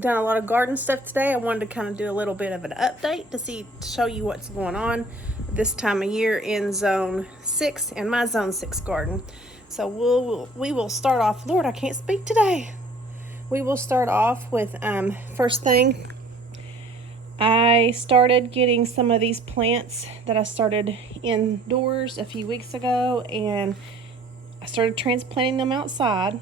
Done a lot of garden stuff today. I wanted to kind of do a little bit of an update to show you what's going on this time of year in zone 6 and my zone 6 garden. So we will start off. Lord, I can't speak today. We will start off with first thing, I started getting some of these plants that I started indoors a few weeks ago, and I started transplanting them outside.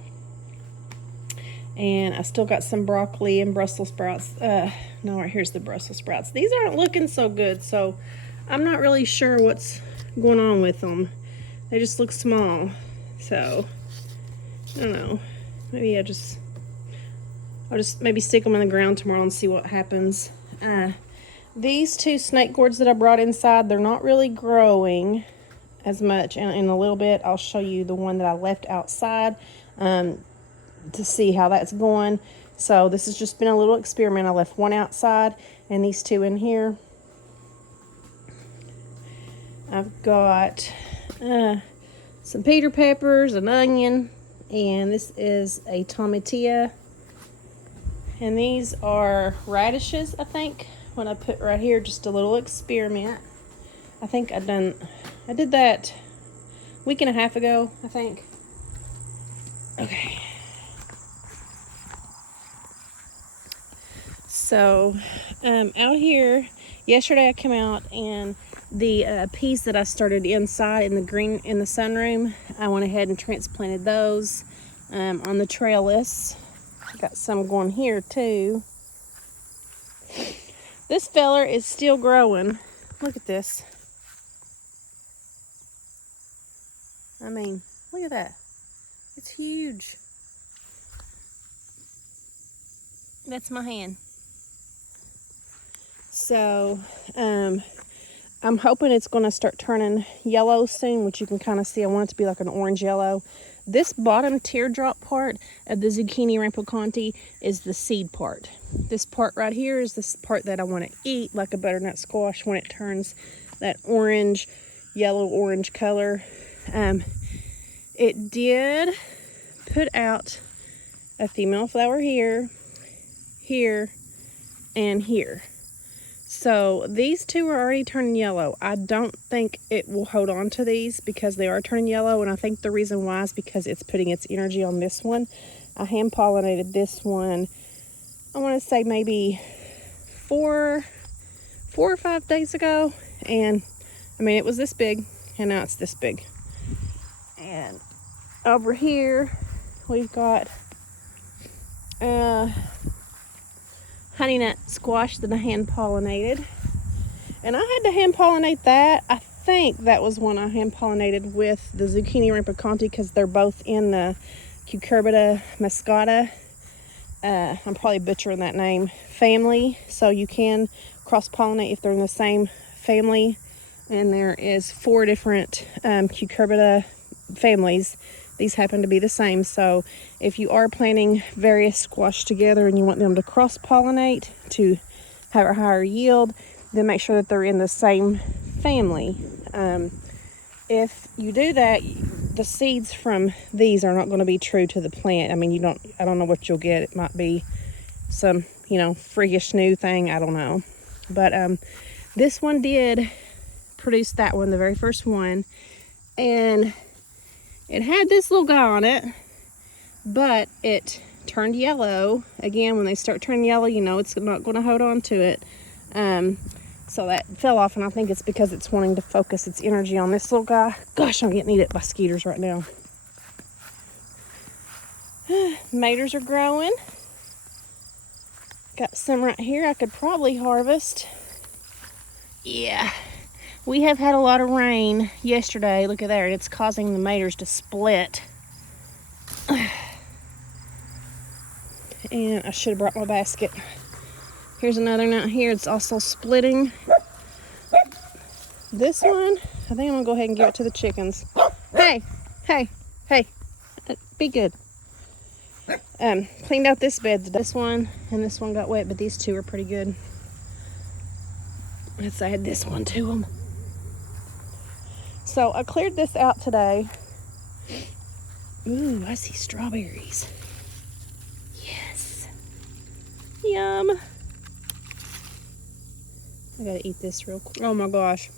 And I still got some broccoli and Brussels sprouts. No, right here's the Brussels sprouts. These aren't looking so good, so I'm not really sure what's going on with them. They just look small. So, I don't know. Maybe I'll just maybe stick them in the ground tomorrow and see what happens. These two snake gourds that I brought inside, they're not really growing as much. And in a little bit, I'll show you the one that I left outside. To see how that's going. So this has just been a little experiment. I left one outside and these two in here. I've got some Peter peppers, an onion, and this is a tomatillo. And these are radishes, I think. When I put right here, just a little experiment. I think I did that a week and a half ago, I think. Okay. So, out here, yesterday I came out and the peas that I started inside in the sunroom, I went ahead and transplanted those on the trellis. Got some going here too. This feller is still growing. Look at this. I mean, look at that. It's huge. That's my hand. So, I'm hoping it's going to start turning yellow soon, which you can kind of see. I want it to be like an orange yellow. This bottom teardrop part of the zucchini rampicante is the seed part. This part right here is this part that I want to eat like a butternut squash when it turns that orange, yellow-orange color. It did put out a female flower here, here, and here. So these two are already turning yellow. I don't think it will hold on to these because they are turning yellow, and I think the reason why is because it's putting its energy on this one. I hand pollinated this one, I want to say maybe four or 5 days ago, and I mean it was this big and now it's this big. And over here we've got honey nut squash that I hand pollinated, and I had to hand pollinate that. I think that was one I hand pollinated with the zucchini rampicante because they're both in the Cucurbita muscata. I'm probably butchering that name, family, so you can cross pollinate if they're in the same family. And there is 4 different Cucurbita families. These happen to be the same, so if you are planting various squash together and you want them to cross-pollinate to have a higher yield, then make sure that they're in the same family. If you do that, the seeds from these are not going to be true to the plant. I mean, I don't know what you'll get. It might be some, freakish new thing. I don't know. But this one did produce that one, the very first one. And it had this little guy on it, but it turned yellow. Again, when they start turning yellow, it's not going to hold on to it. So that fell off, and I think it's because it's wanting to focus its energy on this little guy. Gosh, I'm getting eaten by skeeters right now. Maters are growing. Got some right here I could probably harvest. Yeah. We have had a lot of rain yesterday. Look at there. It's causing the maters to split. And I should have brought my basket. Here's another nut here. It's also splitting. This one, I think I'm going to go ahead and give it to the chickens. Hey. Be good. Cleaned out this bed. This one and this one got wet, but these two are pretty good. Let's add this one to them. So I cleared this out today. Ooh, I see strawberries. Yes. Yum. I gotta eat this real quick. Oh my gosh.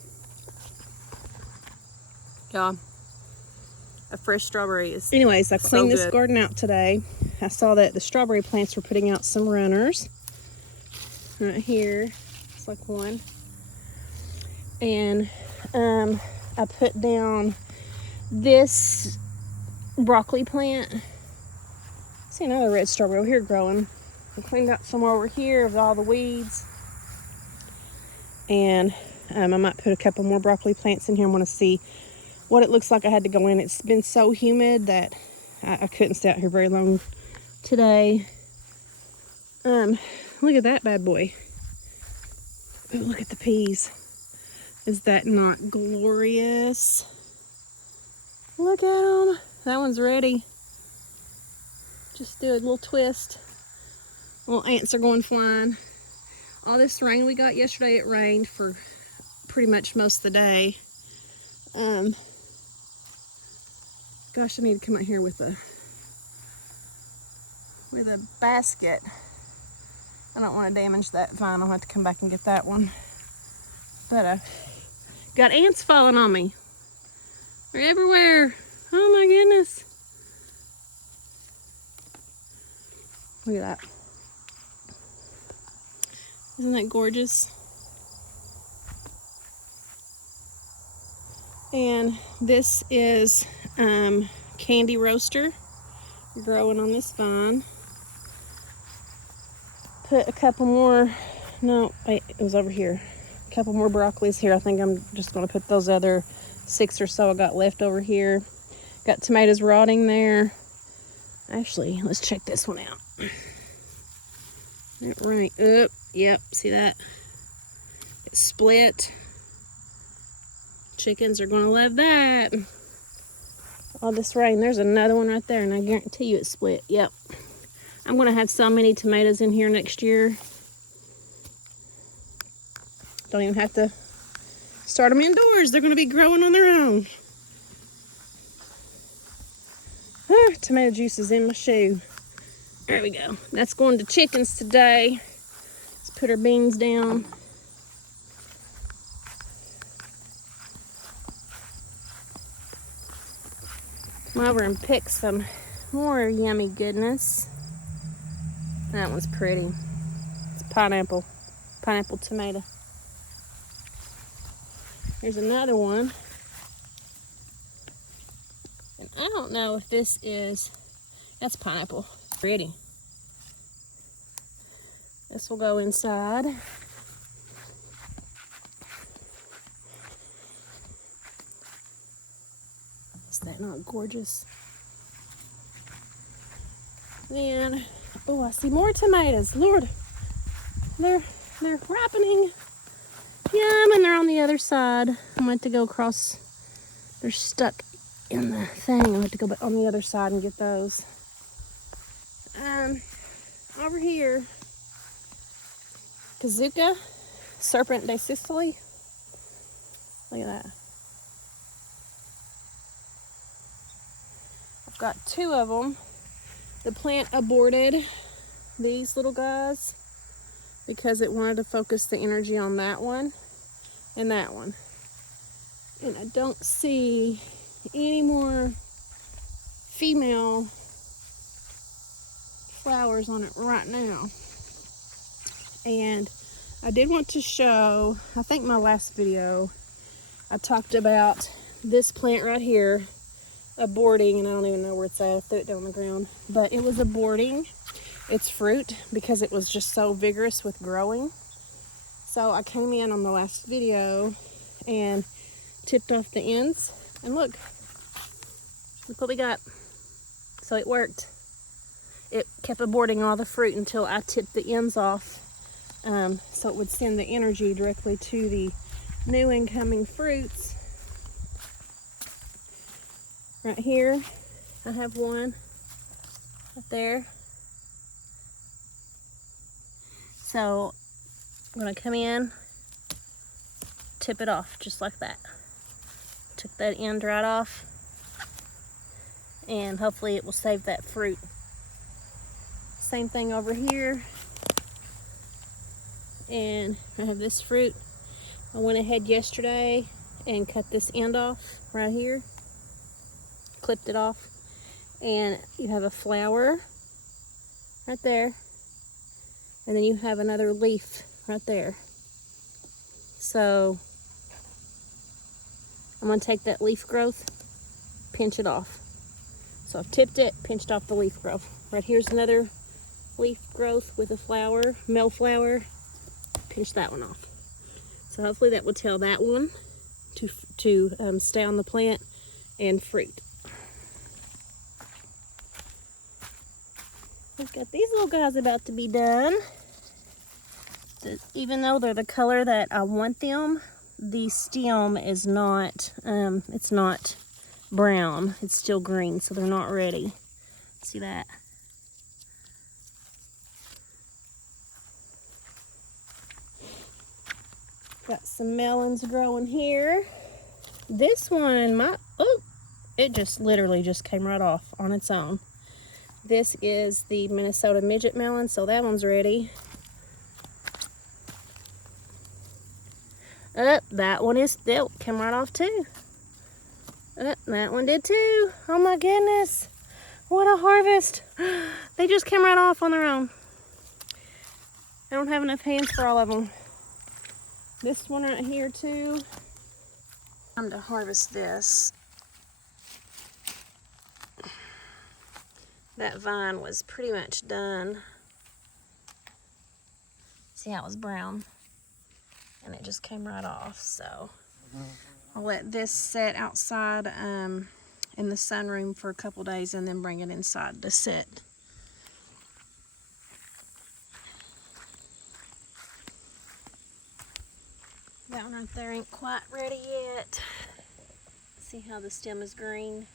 Yeah. A fresh strawberry is anyways, I cleaned this garden out today. I saw that the strawberry plants were putting out some runners. Right here. It's like one. And I put down this broccoli plant. See another red strawberry over here growing. I cleaned out some over here of all the weeds. And I might put a couple more broccoli plants in here. I want to see what it looks like. I had to go in. It's been so humid that I couldn't stay out here very long today. Look at that bad boy. Ooh, look at the peas. Is that not glorious? Look at them. That one's ready. Just do a little twist. Little ants are going flying. All this rain we got yesterday, it rained for pretty much most of the day. Gosh, I need to come out here with a basket. I don't want to damage that vine. I'll have to come back and get that one. But got ants falling on me. They're everywhere. Oh my goodness. Look at that. Isn't that gorgeous? And this is candy roaster growing on this vine. Put a couple more, no, wait, it was over here. A couple more broccolis here. I think I'm just going to put those other 6 or so I got left over here. Got tomatoes rotting there. Actually, let's check this one out. That right up. Yep, see that? It split. Chickens are going to love that. All this rain. There's another one right there, and I guarantee you it split. Yep. I'm going to have so many tomatoes in here next year. Don't even have to start them indoors. They're going to be growing on their own. Tomato juice is in my shoe. There we go. That's going to chickens today. Let's put our beans down. Come over and pick some more yummy goodness. That one's pretty. It's pineapple tomato. Here's another one. And I don't know if this is, that's pineapple. Pretty. This will go inside. Is that not gorgeous? Then, oh, I see more tomatoes. Lord, they're ripening. Yum, and they're on the other side. I went to go across. They're stuck in the thing. I went to go back on the other side and get those. Over here, Kazuka, Serpent de Sicily. Look at that. I've got 2 of them. The plant aborted these little guys because it wanted to focus the energy on that one and that one. And I don't see any more female flowers on it right now. And I did want to show, I think my last video, I talked about this plant right here aborting, and I don't even know where it's at. I threw it down on the ground, but it was aborting its fruit because it was just so vigorous with growing. So I came in on the last video and tipped off the ends, and look what we got. So it worked. It kept aborting all the fruit until I tipped the ends off, so it would send the energy directly to the new incoming fruits. Right here, I have one right there. So I'm gonna come in, tip it off just like that. Took that end right off, and hopefully it will save that fruit. Same thing over here. And I have this fruit. I went ahead yesterday and cut this end off right here, clipped it off, and you have a flower right there, and then you have another leaf right there. So I'm going to take that leaf growth, pinch it off. So I've tipped it, pinched off the leaf growth. Right here's another leaf growth with a flower, male flower. Pinch that one off. So hopefully that will tell that one to stay on the plant and fruit. We've got these little guys about to be done. Even though they're the color that I want them, the stem is not, it's not brown. It's still green, so they're not ready. See that? Got some melons growing here. This one, it just literally just came right off on its own. This is the Minnesota midget melon, so that one's ready. That one came right off too. That one did too. Oh my goodness. What a harvest. They just came right off on their own. I don't have enough hands for all of them. This one right here too. Time to harvest this. That vine was pretty much done. See how it was brown? And it just came right off, so I'll let this sit outside in the sunroom for a couple days and then bring it inside to sit. That one right there ain't quite ready yet. See how the stem is green?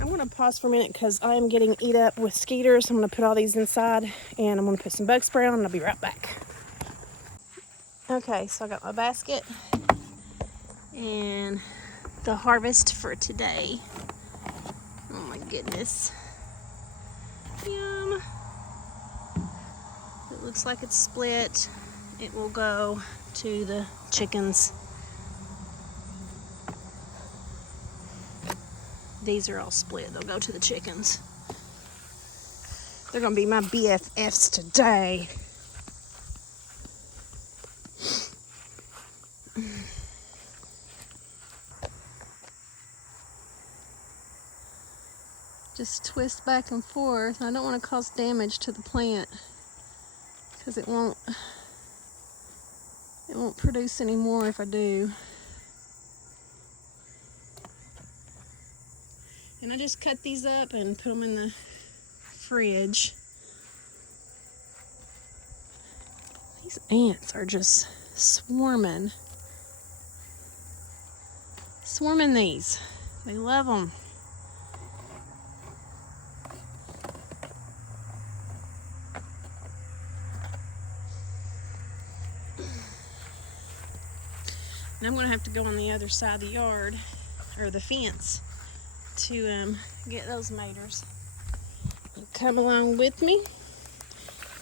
I'm going to pause for a minute because I am getting eat up with skeeters. I'm going to put all these inside and I'm going to put some bug spray on and I'll be right back. Okay, so I got my basket and the harvest for today. Oh my goodness. Yum. It looks like it's split. It will go to the chickens. These are all split. They'll go to the chickens. They're going to be my BFFs today. Just twist back and forth. I don't want to cause damage to the plant because it won't produce any more if I do. And I just cut these up and put them in the fridge. These ants are just swarming these. They love them. And I'm going to have to go on the other side of the yard, or the fence, to get those maters. Come along with me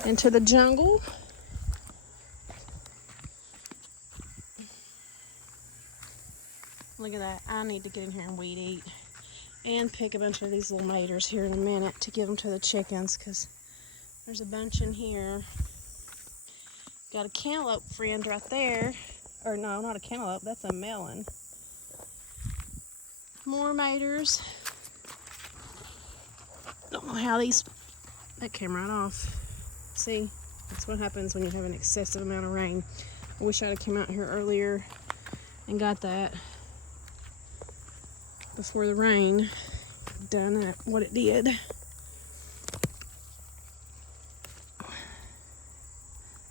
into the jungle. Look at that. I need to get in here and weed eat and pick a bunch of these little maters here in a minute to give them to the chickens, because there's a bunch in here. Got a cantaloupe friend right there. Or no, not a cantaloupe, that's a melon. More maters. Don't know how that came right off. See, that's what happens when you have an excessive amount of rain. I wish I'd have come out here earlier and got that before the rain done what it did.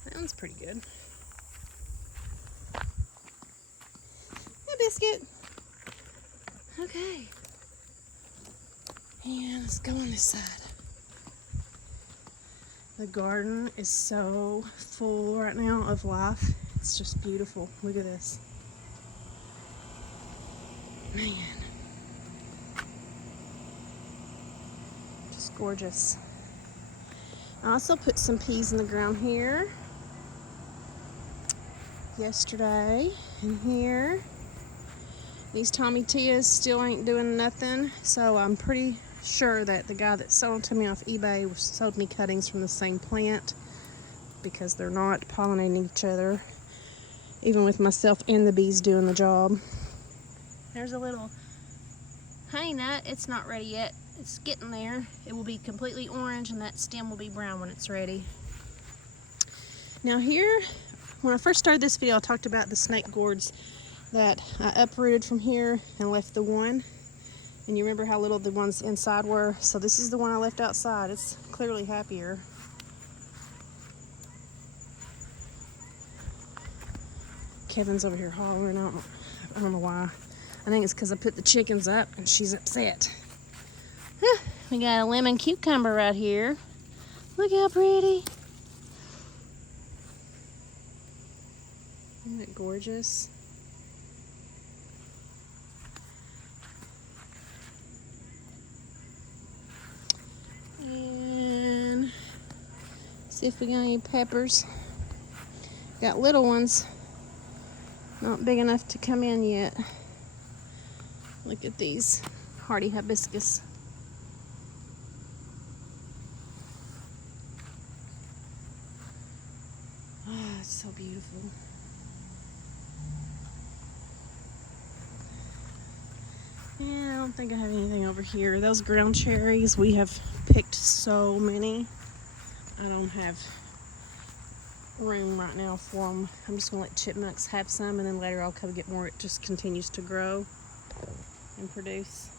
That one's pretty good. Biscuit. Okay. And let's go on this side. The garden is so full right now of life. It's just beautiful. Look at this. Man. Just gorgeous. I also put some peas in the ground here. yesterday in here. These Tommy Tias still ain't doing nothing, so I'm pretty sure that the guy that sold them to me off eBay sold me cuttings from the same plant, because they're not pollinating each other, even with myself and the bees doing the job. There's a little honey nut. It's not ready yet. It's getting there. It will be completely orange and that stem will be brown when it's ready. Now here, when I first started this video, I talked about the snake gourds that I uprooted from here and left the one. And you remember how little the ones inside were? So this is the one I left outside. It's clearly happier. Kevin's over here hollering. I don't know why. I think it's because I put the chickens up and she's upset. We got a lemon cucumber right here. Look how pretty. Isn't it gorgeous? And see if we got any peppers. Got little ones. Not big enough to come in yet. Look at these hardy hibiscus. Oh, it's so beautiful. Yeah, I don't think I have anything over here. Those ground cherries, we have picked so many. I don't have room right now for them. I'm just gonna let chipmunks have some, and then later I'll come get more. It just continues to grow and produce.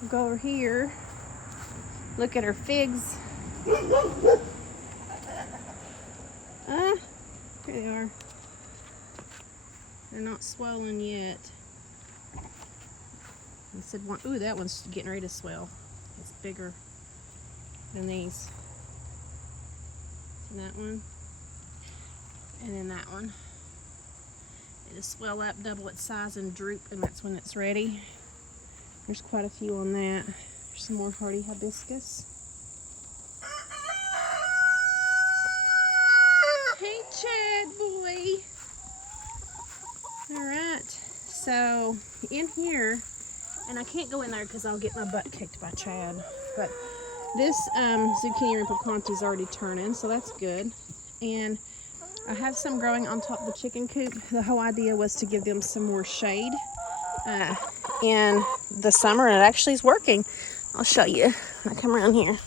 We'll go over here. Look at her figs. Here they are. They're not swollen yet. I said one. Ooh, that one's getting ready to swell. It's bigger than these. And that one. And then that one. It'll swell up, double its size, and droop, and that's when it's ready. There's quite a few on that. There's some more hardy hibiscus. Hey, Chad boy. All right. So in here, and I can't go in there because I'll get my butt kicked by Chad. But this zucchini rimpelconti is already turning, so that's good. And I have some growing on top of the chicken coop. The whole idea was to give them some more shade in the summer, and it actually is working. I'll show you. I come around here.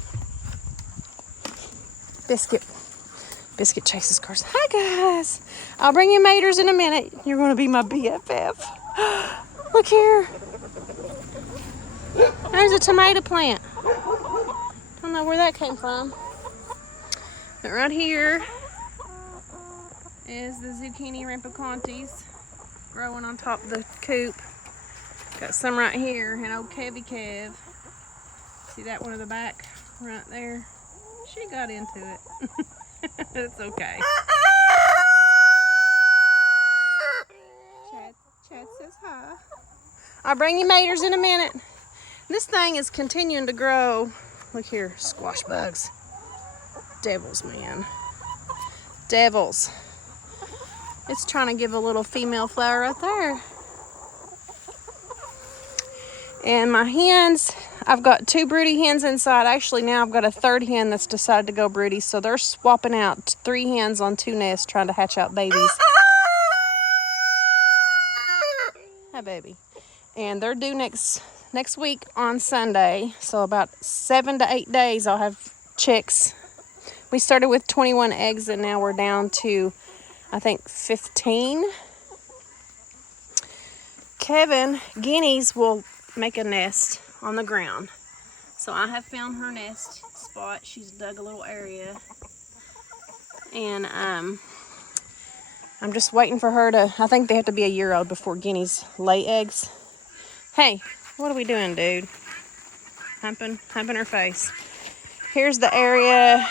Biscuit chases cars. Hi guys. I'll bring you maters in a minute. You're going to be my BFF. Look here. There's a tomato plant. Don't know where that came from. But right here is the zucchini rimpelcontis growing on top of the coop. Got some right here, and old Kevy Kev. See that one in the back right there? She got into it. It's okay. Chad says hi. I'll bring you maters in a minute. This thing is continuing to grow. Look here, squash bugs. Devils, man. Devils. It's trying to give a little female flower right there. And my hens, I've got 2 broody hens inside. Actually, now I've got a 3rd hen that's decided to go broody. So they're swapping out 3 hens on 2 nests trying to hatch out babies. Hi, baby. And they're due next week on Sunday. So about 7 to 8 days I'll have chicks. We started with 21 eggs and now we're down to, I think, 15. Kevin, guineas will make a nest on the ground. So I have found her nest spot. She's dug a little area. And I'm just waiting for her to, I think they have to be a year old before guineas lay eggs. Hey, what are we doing, dude? Humping her face. Here's the area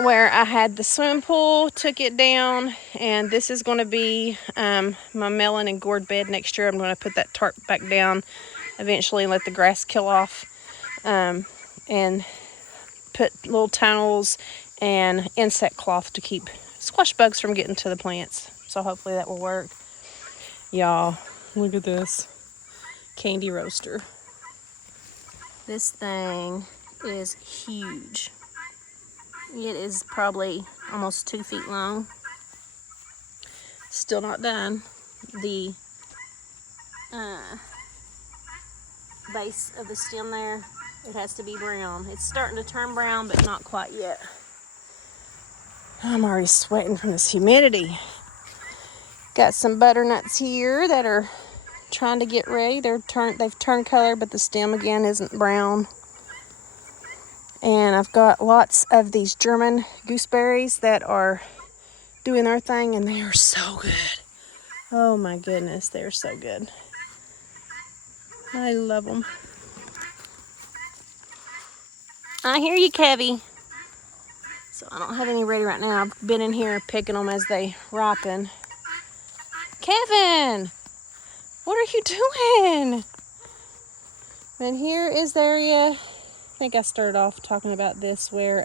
where I had the swimming pool, took it down, and this is going to be my melon and gourd bed next year. I'm going to put that tarp back down eventually and let the grass kill off and put little tunnels and insect cloth to keep squash bugs from getting to the plants. So hopefully that will work. Y'all, look at this candy roaster. This thing is huge. It is probably almost 2 feet long. Still not done. The base of the stem there, it has to be brown. It's starting to turn brown, but not quite yet. I'm already sweating from this humidity. Got some butternuts here that are trying to get ready. They've turned color, but the stem again isn't brown. And I've got lots of these German gooseberries that are doing their thing, and they are so good. Oh my goodness, they're so good. I love them. I hear you, Kevy. So I don't have any ready right now. I've been in here picking them as they ripen. Kevin, what are you doing? And here is the area. I think I started off talking about this where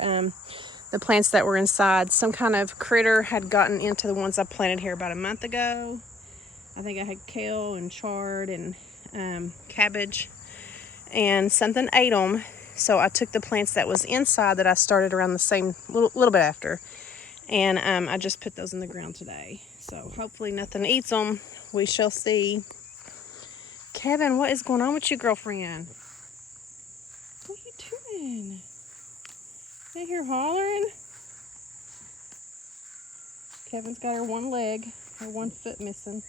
the plants that were inside, some kind of critter had gotten into the ones I planted here about a month ago. I think I had kale and chard and cabbage, and something ate them. So I took the plants that was inside that I started around the same little bit after, and I just put those in the ground today. So hopefully nothing eats them. We shall see. Kevin, what is going on with you, girlfriend? What are you doing? You hear hollering? Kevin's got her one leg, her one foot missing.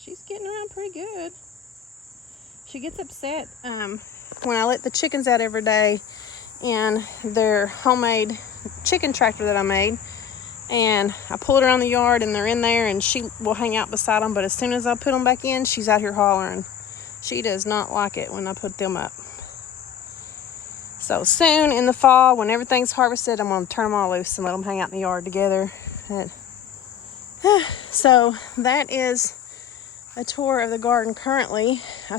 She's getting around pretty good. She gets upset when I let the chickens out every day in their homemade chicken tractor that I made. And I pull it around the yard and they're in there, and she will hang out beside them. But as soon as I put them back in, she's out here hollering. She does not like it when I put them up. So soon in the fall, when everything's harvested, I'm going to turn them all loose and let them hang out in the yard together. So that is a tour of the garden currently. I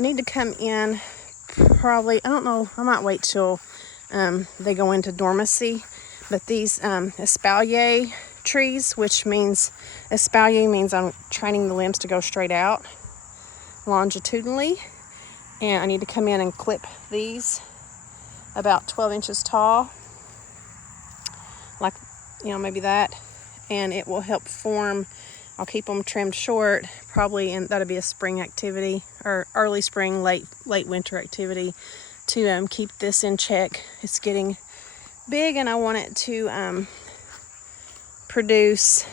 need to come in probably, I don't know, I might wait till they go into dormancy. But these espalier trees, which means, espalier means I'm training the limbs to go straight out longitudinally. And I need to come in and clip these about 12 inches tall. Like, maybe that. And it will help form, I'll keep them trimmed short, probably, and that'll be a spring activity, or early spring, late winter activity to keep this in check. It's getting big, and I want it to produce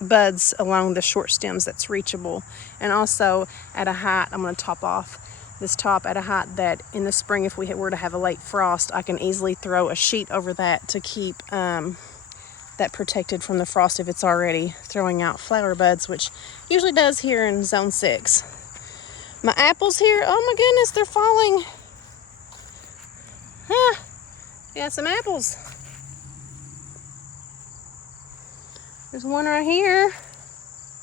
buds along the short stems that's reachable. And also at a height, I'm going to top off this top at a height that in the spring, if we were to have a late frost, I can easily throw a sheet over that to keep that protected from the frost if it's already throwing out flower buds, which usually does here in zone 6. My apples here, oh my goodness, they're falling. Yeah, some apples. There's one right here.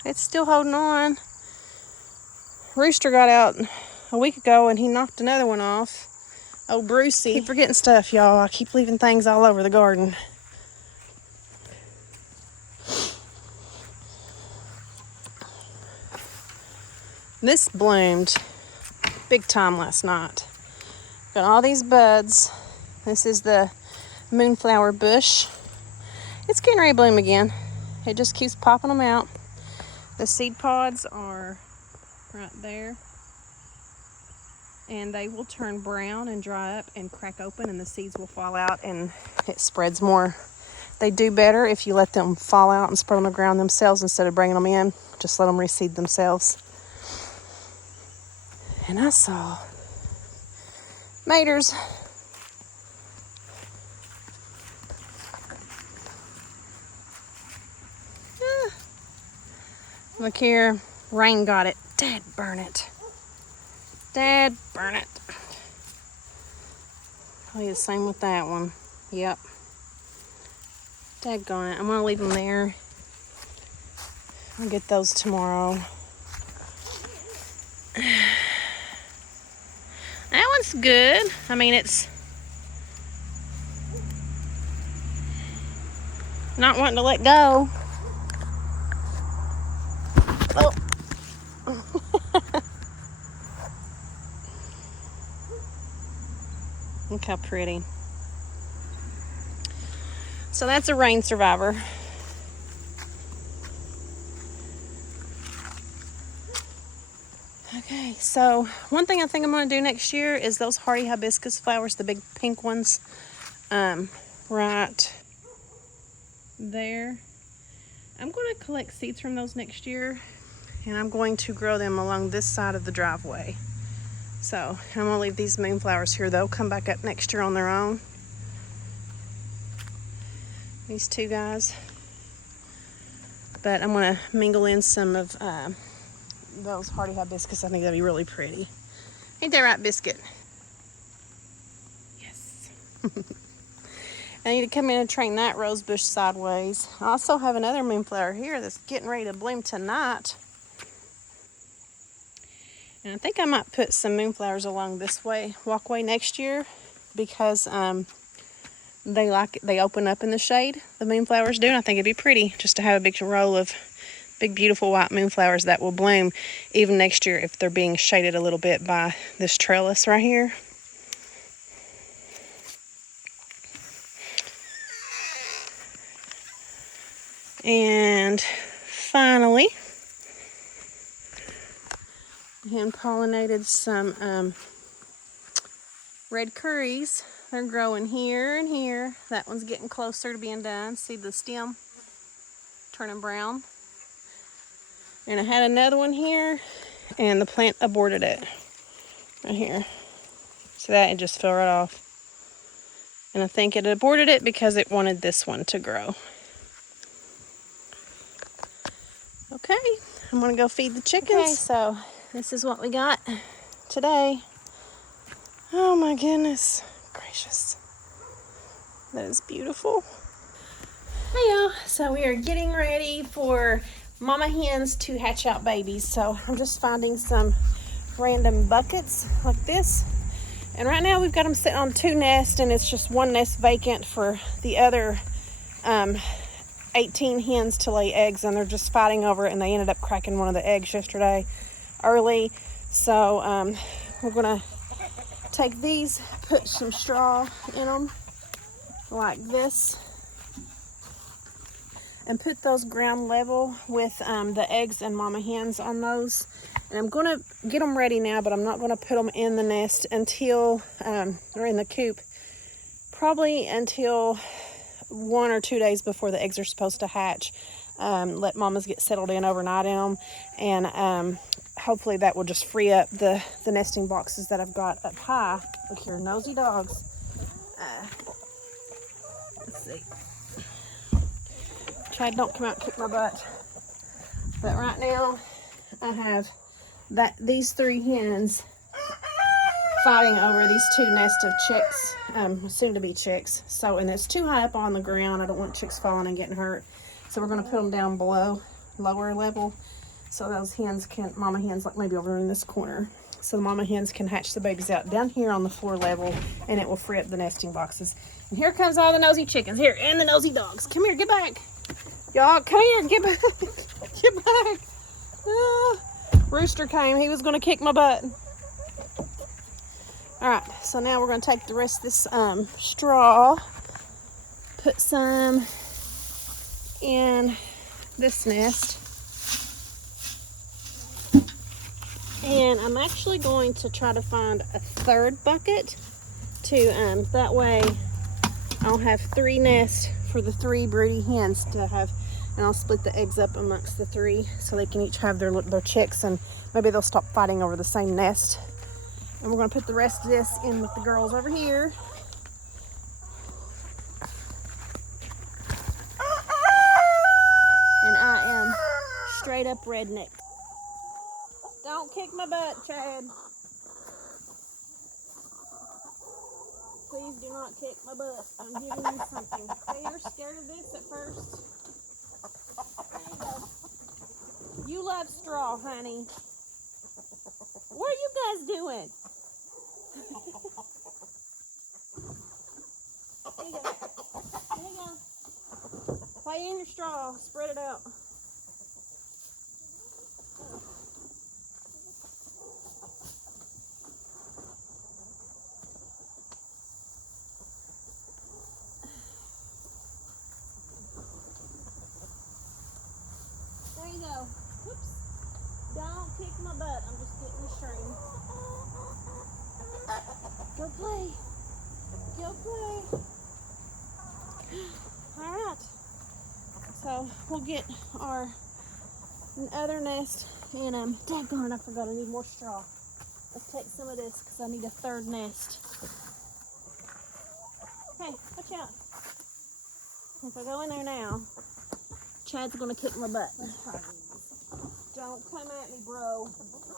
It's still holding on. Rooster got out a week ago and he knocked another one off. Oh, Brucey. I keep forgetting stuff, y'all. I keep leaving things all over the garden. This bloomed big time last night. Got all these buds. This is the moonflower bush. It's getting ready to bloom again. It just keeps popping them out. The seed pods are right there. And they will turn brown and dry up and crack open, and the seeds will fall out and it spreads more. They do better if you let them fall out and spread on the ground themselves instead of bringing them in. Just let them reseed themselves. And I saw maters. Look here, rain got it. Dad burn it. Dad burn it. Probably the same with that one. Yep. Daggone it. I'm going to leave them there. I'll get those tomorrow. That one's good. I mean, it's not wanting to let go. Oh. Look how pretty. So that's a rain survivor. Okay, so one thing I think I'm going to do next year is those hardy hibiscus flowers, the big pink ones, right there. I'm going to collect seeds from those next year, and I'm going to grow them along this side of the driveway. So I'm going to leave these moonflowers here. They'll come back up next year on their own. These two guys. But I'm going to mingle in some of those hardy hibiscus. I think that'd be really pretty. Ain't that right, Biscuit? Yes. I need to come in and train that rosebush sideways. I also have another moonflower here that's getting ready to bloom tonight. And I think I might put some moonflowers along this walkway next year, because they open up in the shade. The moonflowers do, and I think it'd be pretty just to have a big row of big beautiful white moonflowers that will bloom even next year if they're being shaded a little bit by this trellis right here. And finally, hand pollinated some red curries. They're growing here and here. That one's getting closer to being done. See the stem turning brown. And I had another one here, and the plant aborted it right here. So that it just fell right off. And I think it aborted it because it wanted this one to grow. Okay, I'm gonna go feed the chickens. Okay, so this is what we got today. Oh my goodness gracious. That is beautiful. Hey y'all, so we are getting ready for mama hens to hatch out babies. So I'm just finding some random buckets like this. And right now we've got them sitting on 2 nests, and it's just 1 nest vacant for the other 18 hens to lay eggs, and they're just fighting over it, and they ended up cracking one of the eggs yesterday early. So we're gonna take these, put some straw in them like this, and put those ground level with the eggs and mama hens on those. And I'm gonna get them ready now, but I'm not gonna put them in the nest until, or in the coop, probably until 1 or 2 days before the eggs are supposed to hatch. Let mamas get settled in overnight in them, and hopefully that will just free up the nesting boxes that I've got up high. Look here, nosy dogs. Let's see. Chad, don't come out and kick my butt. But right now I have these 3 hens fighting over these 2 nests of chicks, soon to be chicks. So, and it's too high up on the ground. I don't want chicks falling and getting hurt. So we're going to put them down below, lower level, so those hens can, mama hens, like maybe over in this corner, so the mama hens can hatch the babies out down here on the floor level, and it will free up the nesting boxes. And here comes all the nosy chickens here, and the nosy dogs. Come here, get back. Y'all, come here, get back. Get back. Rooster came. He was going to kick my butt. All right, so now we're going to take the rest of this straw, put some in this nest, and I'm actually going to try to find a 3rd bucket to, that way I'll have 3 nests for the 3 broody hens to have, and I'll split the eggs up amongst the 3 so they can each have their chicks, and maybe they'll stop fighting over the same nest. And we're going to put the rest of this in with the girls over here. And I am straight up redneck. Don't kick my butt, Chad. See, Please do not kick my butt. I'm giving you something. Hey, you're scared of this at first? There you go. You love straw, honey. What are you guys doing? Here you go. Here you go. Play in your straw. Spread it out. There you go. Whoops. Don't kick my butt. I'm just getting the string. Go play. Go play. All right. So we'll get our other nest and daggone, I forgot I need more straw. Let's take some of this because I need a third nest. Hey, watch out. If I go in there now, Chad's gonna kick my butt. Don't come at me, bro. There we go.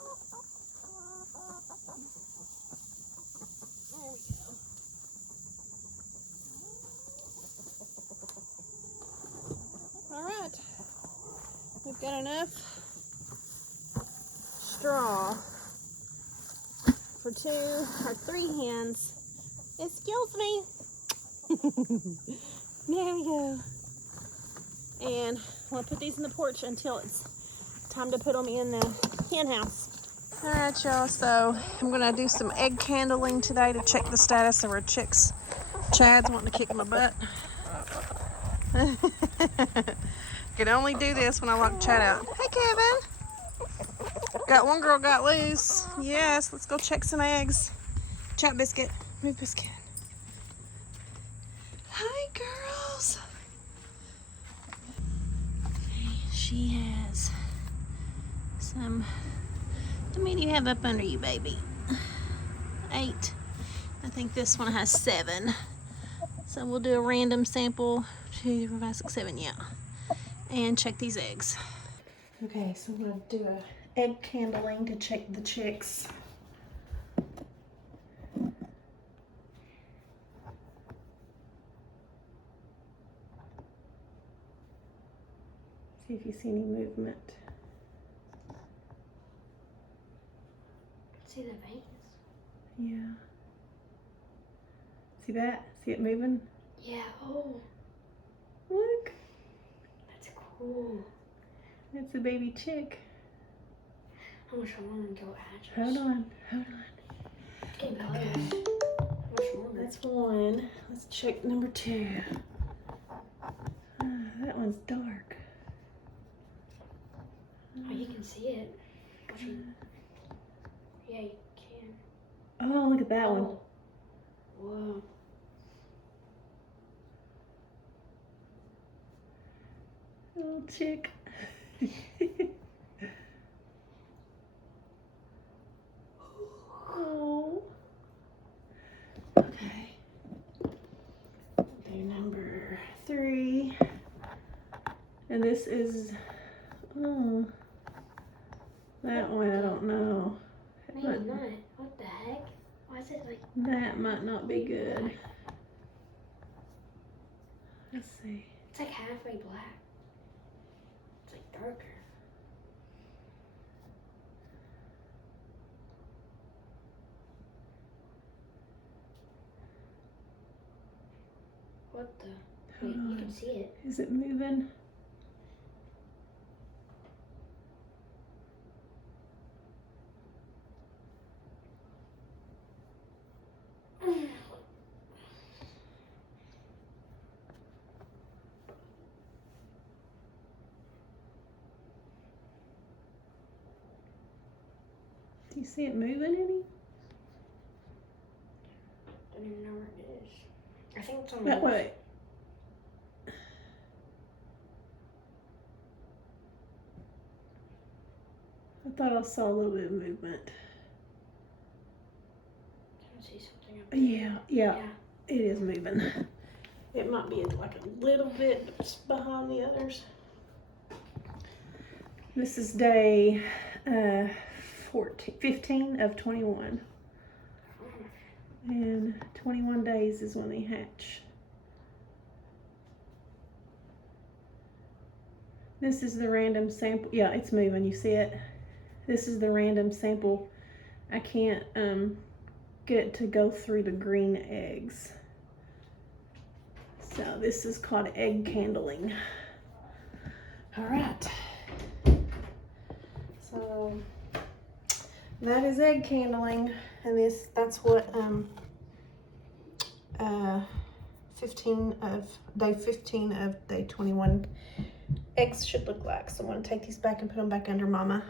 All right. We've got enough straw for 2 or 3 hens. Excuse me. There we go. And I'm gonna put these in the porch until it's time to put them in the hen house. All right, y'all, so I'm gonna do some egg candling today to check the status of our chicks. Chad's wanting to kick my butt. Can only do this when I lock Chad out. Hey, Kevin. Got one girl got loose. Yes, let's go check some eggs. Chat Biscuit. Move Biscuit. Hi, girls. She has some. How many do you have up under you, baby? 8. I think this one has 7. So we'll do a random sample. 2, 4, 5, 6, 7, yeah. And check these eggs. Okay, so I'm gonna do a egg candling to check the chicks. See if you see any movement. See the veins? Yeah. See that? See it moving? Yeah. Oh, Look. that's cool. It's a baby chick. How much longer until it hatches? Hold on. It's getting close. How much longer? That's 1. Let's check number 2. That one's dark. Oh, you can see it. Yeah, you can. Oh, look at that one. Whoa. Little chick. Oh. Okay. Do number 3. And this is, oh, that one I don't know. Maybe not. What the heck? Why is it like That might not be good. Let's see. it's like halfway black? It's like darker. What the? Wait, you can see it. Is it moving? Do you see it moving any? Don't even know where it is. I think it's on That the way. I thought I saw a little bit of movement. Can I see something up there? Yeah, it is moving. It might be like a little bit behind the others. This is day 15 of 21. And 21 days is when they hatch. This is the random sample. Yeah, it's moving, you see it? This is the random sample. I can't get it to go through the green eggs. So this is called egg candling. All right. So that is egg candling, and that's what day 15 of day 21 eggs should look like. So I'm gonna take these back and put them back under Mama.